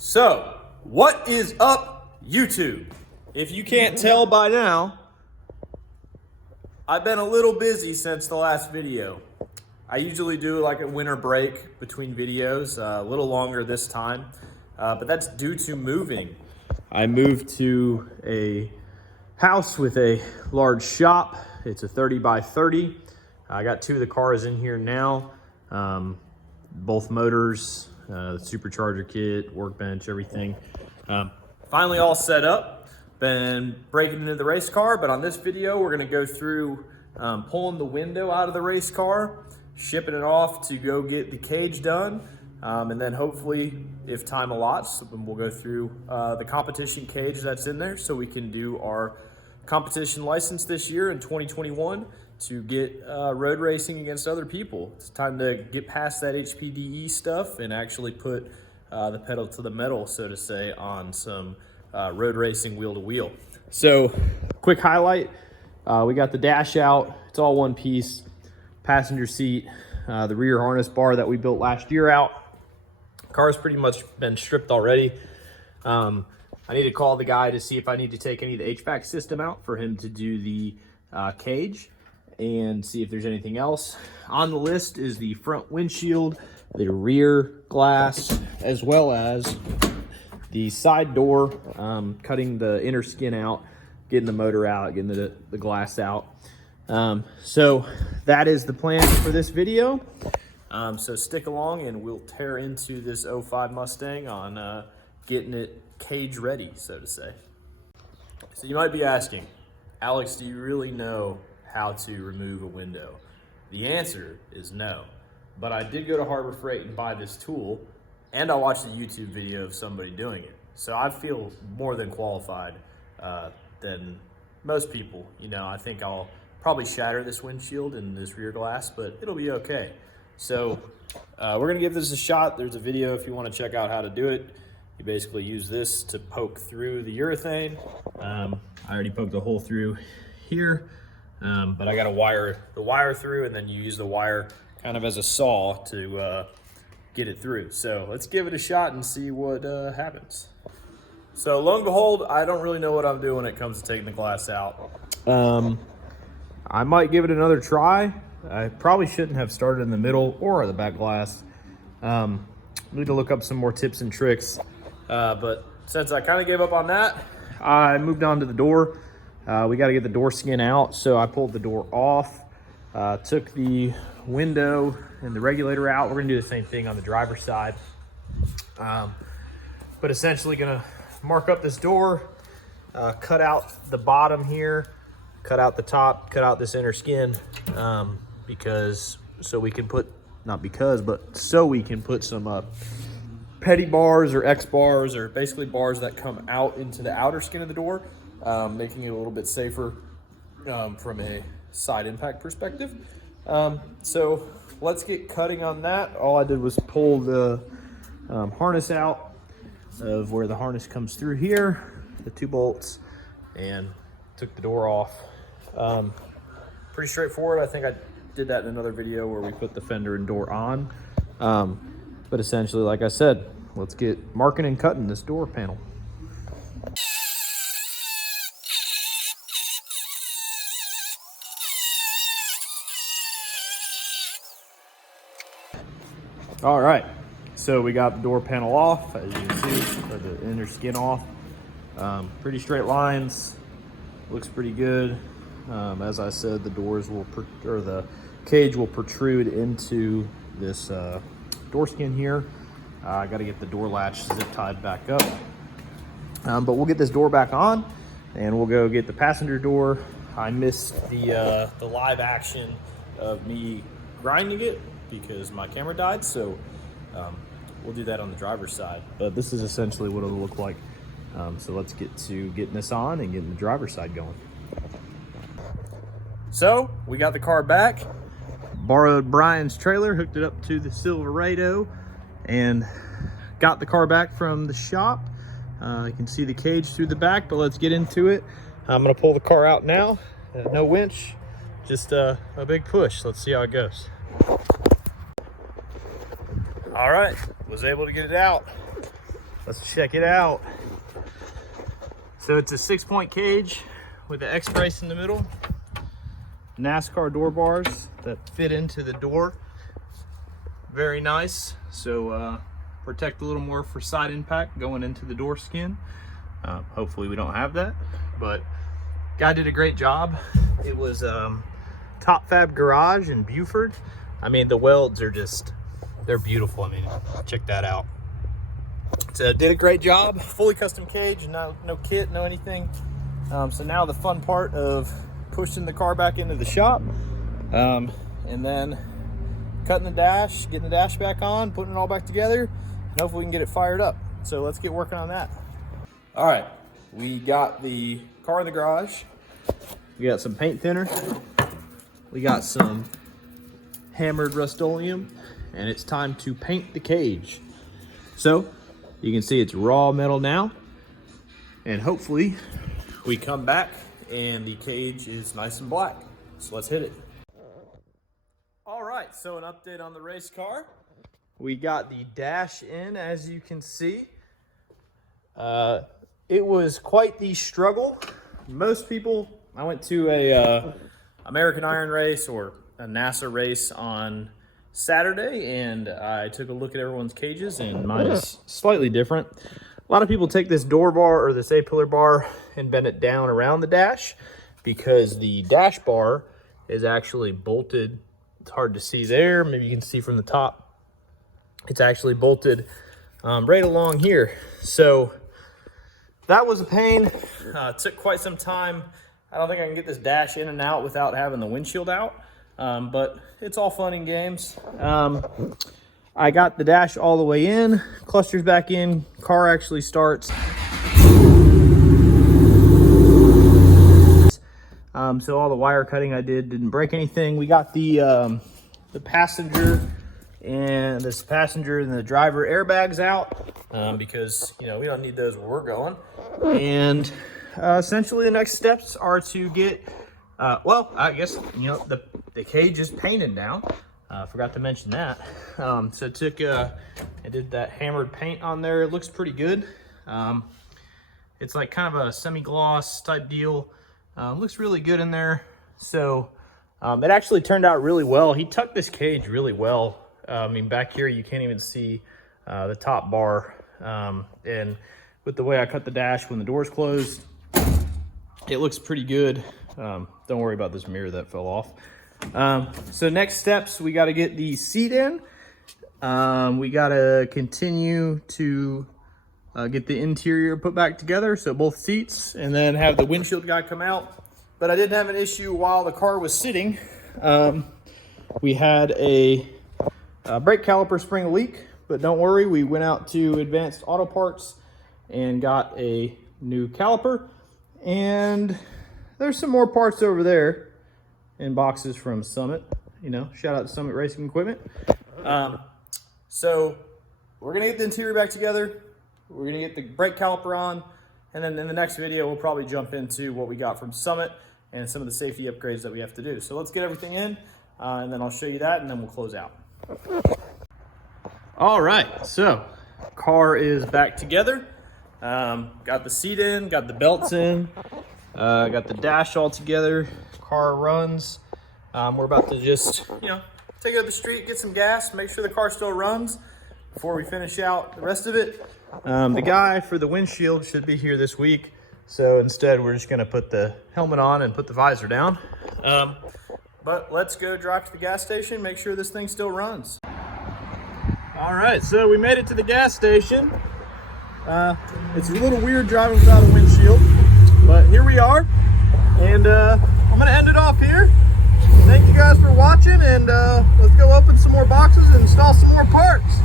So, what is up, YouTube? If you can't tell by now, I've been a little busy since the last video. I usually do like a winter break between videos, a little longer this time, but that's due to moving. I moved to a house with a large shop. It's a 30 by 30. I got two of the cars in here now, both motors, the supercharger kit, workbench, everything. Finally all set up. Been breaking into the race car, but on this video, we're gonna go through pulling the window out of the race car, shipping it off to go get the cage done, and then hopefully, if time allots, we'll go through the competition cage that's in there so we can do our competition license this year in 2021 to get road racing against other people. It's time to get past that HPDE stuff and actually put the pedal to the metal, so to say, on some road racing wheel to wheel. So, quick highlight, we got the dash out. It's all one piece. Passenger seat, the rear harness bar that we built last year out. Car's pretty much been stripped already. I need to call the guy to see if I need to take any of the HVAC system out for him to do the cage and see if there's anything else. On the list is the front windshield, the rear glass, as well as the side door, cutting the inner skin out, getting the motor out, getting the glass out. So that is the plan for this video. So stick along and we'll tear into this 05 Mustang on getting it cage ready, so to say. So you might be asking, Alex, do you really know how to remove a window? The answer is no, but I did go to Harbor Freight and buy this tool, and I watched a YouTube video of somebody doing it. So I feel more than qualified than most people. You know, I think I'll probably shatter this windshield and this rear glass, but it'll be okay. So we're gonna give this a shot. There's a video if you wanna check out how to do it. You basically use this to poke through the urethane. I already poked a hole through here, but I gotta wire the wire through, and then you use the wire kind of as a saw to get it through. So let's give it a shot and see what happens. So lo and behold, I don't really know what I'm doing when it comes to taking the glass out. I might give it another try. I probably shouldn't have started in the middle or the back glass. Need to look up some more tips and tricks. But since I kind of gave up on that, I moved on to the door. We got to get the door skin out, so I pulled the door off, took the window and the regulator out. We're gonna do the same thing on the driver's side. But essentially gonna mark up this door, cut out the bottom here, cut out the top, cut out this inner skin, so we can put some petty bars or X bars, or basically bars that come out into the outer skin of the door, making it a little bit safer from a side impact perspective. So let's get cutting on that. All I did was pull the harness out of where the harness comes through here, the two bolts, and took the door off. Pretty straightforward. I think I did that in another video where we put the fender and door on. But essentially, like I said, let's get marking and cutting this door panel. All right, so we got the door panel off, as you can see, or the inner skin off. Pretty straight lines, looks pretty good. As I said, the doors will, the cage will protrude into this door skin here. I got to get the door latch zip tied back up. But we'll get this door back on, and we'll go get the passenger door. I missed the live action of me grinding it because my camera died, so we'll do that on the driver's side. But this is essentially what it'll look like. So let's get to getting this on and getting the driver's side going. So we got the car back, borrowed Brian's trailer, hooked it up to the Silverado, and got the car back from the shop. You can see the cage through the back, but let's get into it. I'm gonna pull the car out now. No winch, just a big push. Let's see how it goes. All right, was able to get it out. Let's check it out. So it's a 6-point cage with the X brace in the middle. NASCAR door bars that fit into the door. Very nice. So protect a little more for side impact going into the door skin. Hopefully we don't have that, but guy did a great job. It was Top Fab Garage in Buford. I mean, the welds are just, they're beautiful. I mean, check that out. So did a great job. Fully custom cage, no kit, no anything. So now the fun part of pushing the car back into the shop, and then cutting the dash, getting the dash back on, putting it all back together, and hopefully we can get it fired up. So let's get working on that. All right, we got the car in the garage. We got some paint thinner. We got some hammered Rust-Oleum, and it's time to paint the cage. So you can see it's raw metal now, and hopefully we come back and the cage is nice and black. So let's hit it. All right, so an update on the race car. We got the dash in, as you can see. It was quite the struggle. Most people, I went to a American Iron race or a NASA race on Saturday, and I took a look at everyone's cages, and mine is slightly different. A lot of people take this door bar or this A-pillar bar and bend it down around the dash because the dash bar is actually bolted. It's hard to see there. Maybe you can see from the top. It's actually bolted right along here. So that was a pain. Took quite some time. I don't think I can get this dash in and out without having the windshield out, but it's all fun and games. I got the dash all the way in, clusters back in, car actually starts. So all the wire cutting I did didn't break anything. We got the passenger and the driver airbags out because, you know, we don't need those where we're going. And essentially the next steps are to get, well, I guess, you know, the cage is painted now. Forgot to mention that. So I did that hammered paint on there. It looks pretty good. It's like kind of a semi-gloss type deal. Looks really good in there. So it actually turned out really well. He tucked this cage really well. I mean, back here you can't even see the top bar. And with the way I cut the dash when the door's closed, it looks pretty good. Don't worry about this mirror that fell off. So next steps, we got to get the seat in. We got to continue to get the interior put back together, so both seats, and then have the windshield guy come out. But I did have an issue while the car was sitting. We had a brake caliper spring leak, but don't worry, we went out to Advanced Auto Parts and got a new caliper. And there's some more parts over there in boxes from Summit. You know, shout out to Summit Racing Equipment. So we're gonna get the interior back together. We're gonna get the brake caliper on, and then in the next video we'll probably jump into what we got from Summit and some of the safety upgrades that we have to do. So let's get everything in, and then I'll show you that, and then we'll close out. All right, so car is back together. Got the seat in, got the belts in, got the dash all together. Car runs. We're about to just, you know, take it up the street, get some gas, make sure the car still runs before we finish out the rest of it. The guy for the windshield should be here this week, so instead we're just gonna put the helmet on and put the visor down. But let's go drive to the gas station, make sure this thing still runs. All right, so we made it to the gas station. It's a little weird driving without a windshield, but here we are, and I'm gonna end it off here. Thank you guys for watching, and let's go open some more boxes and install some more parts.